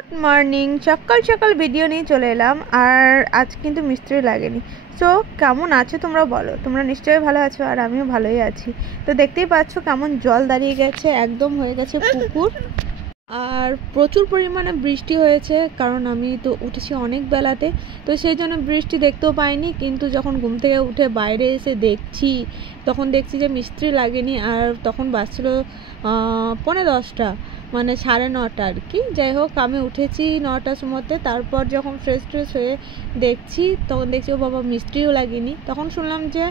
Good morning, সকাল সকাল video নিয়ে চলে এলাম। আর আজ কিন্তু মিস্ত্রি লাগেনি। সো কেমন আছো তোমরা বলো? তোমরা নিশ্চয়ই ভালো আছো, আর আমিও ভালোই আছি। তো দেখতেই পাচ্ছ কেমন জল দাঁড়িয়ে গেছে, একদম হয়ে গেছে পুকুর। আর প্রচুর পরিমাণে বৃষ্টি হয়েছে, কারণ আমি তো উঠেছি অনেক বেলাতে, তো সেই জন্য বৃষ্টি দেখতেও পাইনি। কিন্তু যখন ঘুম থেকে উঠে বাইরে এসে দেখছি, তখন দেখছি যে মিস্ত্রি লাগেনি। আর তখন বাজছিল 10:45, মানে 9:30 আর কি। যাই হোক, আমি উঠেছি 9টার সময়তে। তারপর যখন ফ্রেশ হয়ে দেখছি, তখন দেখছি ও বাবা, মিস্ত্রিও লাগেনি। তখন শুনলাম যে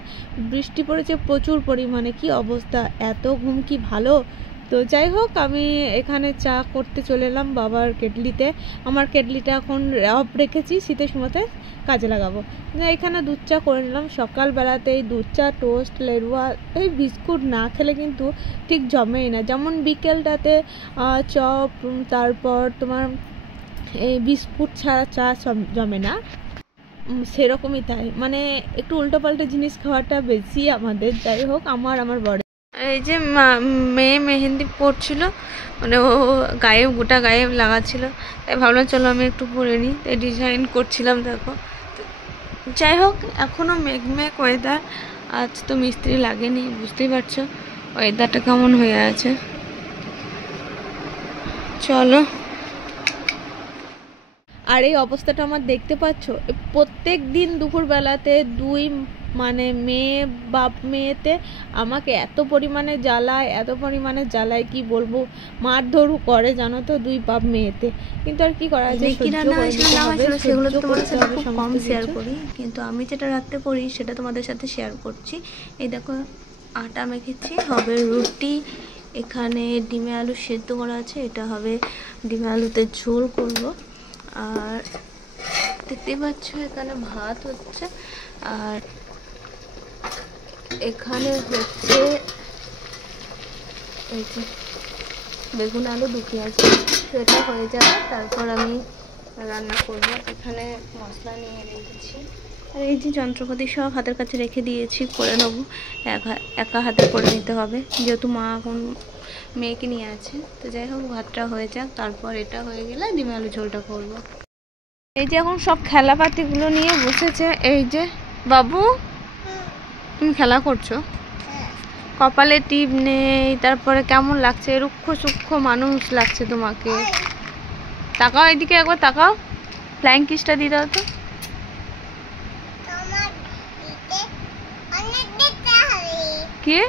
বৃষ্টি পড়েছে প্রচুর পরিমাণে। কি অবস্থা, এত ঘুম কি ভালো? তো যাই হোক, আমি এখানে চা করতে চলে এলাম বাবার কেটলিতে। আমার কেটলিটা এখন অফ রেখেছি, শীতের সময়তে কাজে লাগাবো। এখানে দুধ চা করে নিলাম সকালবেলাতেই। দুধ চা, টোস্ট, লেরুয়া, এই বিস্কুট না খেলে কিন্তু ঠিক জমেই না। যেমন বিকেলটাতে চপ, তারপর তোমার এই বিস্কুট ছাড়া চা জমে না, সেরকমই তাই। মানে একটু উল্টোপাল্টা জিনিস খাওয়াটা বেশি আমাদের। যাই হোক, আমার বড় এই যে মেয়ে মেহেন্দি পড়ছিল, মানে ও গায়ে, গোটা গায়ে লাগাচ্ছিল। তাই ভাবলাম চলো আমি একটু পরে নিই, তাই ডিজাইন করছিলাম। দেখো, যাই হোক, এখনও মেঘ ওয়েদার। আজ তো মিস্ত্রি লাগেনি, বুঝতেই পারছো ওয়েদারটা কেমন হয়ে আছে। চলো। আর এই অবস্থাটা আমার দেখতে পাচ্ছ, প্রত্যেক দিন দুপুরবেলাতে মানে বাপ মেয়েতে আমাকে এত পরিমাণে জ্বালায় কি বলবো, মারধরও করে জানো তো, দুই বাপ মেয়েতে। কিন্তু আর কি করা যায়, সেগুলো তো তোমাদের সাথে খুব কম শেয়ার করি, কিন্তু আমি যেটা রাত্রে করি সেটা তোমাদের সাথে শেয়ার করছি। এই দেখো, আটা মেখেছি, হবে রুটি। এখানে ডিমে আলু সেদ্ধ করা আছে, এটা হবে ডিমে আলুতে ঝোল করব। আর দেখতে পাচ্ছ এখানে ভাত হচ্ছে, আর এখানে হচ্ছে এই যে বেগুন আলু দু পেঁয়াজ। তো এটা হয়ে যাবে, তারপর আমি রান্না করব। এখানে মশলা নিয়ে রেখেছি, আর এই যে যন্ত্রপাতি সব হাতের কাছে রেখে দিয়েছি, করে নেবো। একা হাতে করে নিতে হবে, যেহেতু মা এখন মেয়েকে নিয়ে আছে। তো যাই হোক, ভাতটা হয়ে যাক, তারপর এটা হয়ে গেলে ডিম আলু ঝোলটা করবো। এই যে এখন সব খেলাপাতিগুলো নিয়ে বসেছে। এই যে বাবু, তুমি খেলা করছো, কপালে টিপ নেই, তারপরে কেমন লাগছে, রুক্ষ সূক্ষ্ম মানুষ লাগছে তোমাকে। তাকাও এদিকে, একবার তাকাও, ফ্লাইং কিসটা দিয়ে দাও তো। কি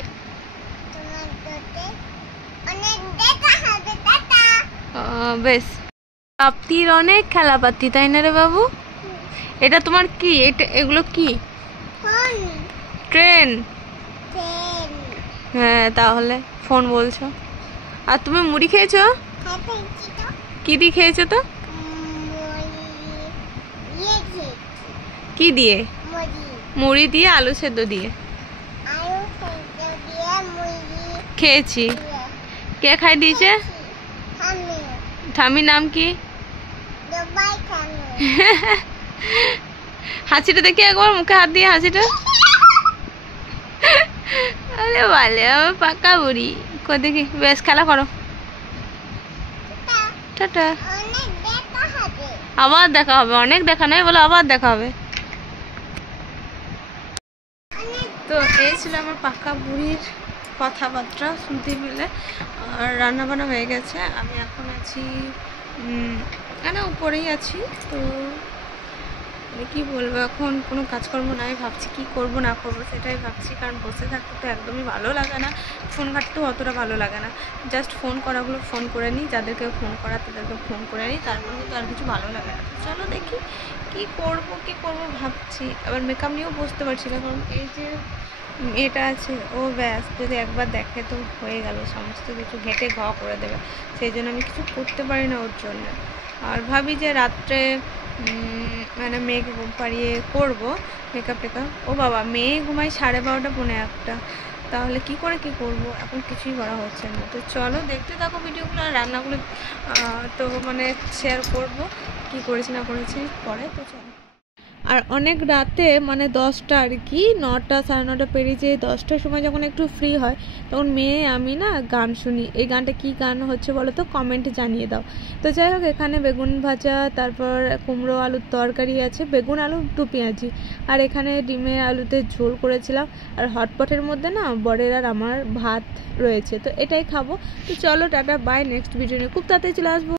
বেশ, প্রাপ্তির অনেক খেলাপাতি, তাই না রে বাবু? এটা তোমার কি? এগুলো কি? ট্রেন? হ্যাঁ, তাহলে ফোন বলছো। আর তুমি মুড়ি খেয়েছো? কি দিয়ে খেয়েছো তো? কি দিয়ে? মুড়ি দিয়ে, আলু সেদ্ধ দিয়ে খেয়েছি। কে খাই দিয়েছে? ঠামির নাম কি? হাসিটা দেখি একবার, মুখে হাত দিয়ে হাসিটা। আরে বলে আমার পাকা বুড়ি, কই দেখি। বেশ, খেলা করো, টাটা। আবার দেখা হবে, অনেক দেখা নয় বলে আবার দেখা হবে। তো এই ছিল আমার পাকা বুড়ির কথাবার্তা শুনতে পেলে। আর রান্না বান্না হয়ে গেছে, আমি এখন আছি উপরেই আছি। তো কি বলবো, এখন কোনো কাজকর্ম নাই, ভাবছি কি করব না করব সেটাই ভাবছি। কারণ বসে থাকতে তো একদমই ভালো লাগে না, ফোন ঘাটতেও অতটা ভালো লাগে না। জাস্ট ফোন করাগুলো ফোন করে নিই, যাদেরকে ফোন করা তাদেরকে ফোন করে নিই, তারপরে তো আর কিছু ভালো লাগে না। চলো দেখি কি করব ভাবছি। আবার মেকআপ নিয়েও বসতে পারছি না, কারণ এই যে এটা আছে, ও ব্যাস যদি একবার দেখে তো হয়ে গেল, সমস্ত কিছু ঘেটে ঘা করে দেবে। সেই জন্য আমি কিছু করতে পারি না ওর জন্য। আর ভাবি যে রাত্রে মানে মেয়েকে ঘুম পাড়িয়ে করবো মেকআপ টেকআপ। ও বাবা, মেয়ে ঘুমায় 12:30 পৌনে 1, তাহলে কি করব, এখন কিছুই করা হচ্ছে না। তো চলো দেখতে থাকো ভিডিওগুলো, আর রান্নাগুলো তো মানে শেয়ার করব কি করেছি না করেছি পরে। তো চলো। আর অনেক রাতে মানে 10টা আর কি, 9টা 9:30 পেরিয়ে 10টার সময় যখন একটু ফ্রি হয় তখন মেয়ে আমি না গান শুনি। এই গানটা কি গান হচ্ছে বলো তো, কমেন্টে জানিয়ে দাও। তো যাই হোক, এখানে বেগুন ভাজা, তারপর কুমড়ো আলুর তরকারি আছে, বেগুন আলু 2 পেঁয়াজি, আর এখানে ডিমের আলুতে ঝোল করেছিলাম। আর হটপটের মধ্যে না বরের আর আমার ভাত রয়েছে, তো এটাই খাবো। তো চলো টাটা, বাই, নেক্সট ভিডিও নিয়ে খুব তাড়াতাড়ি চলে আসবো।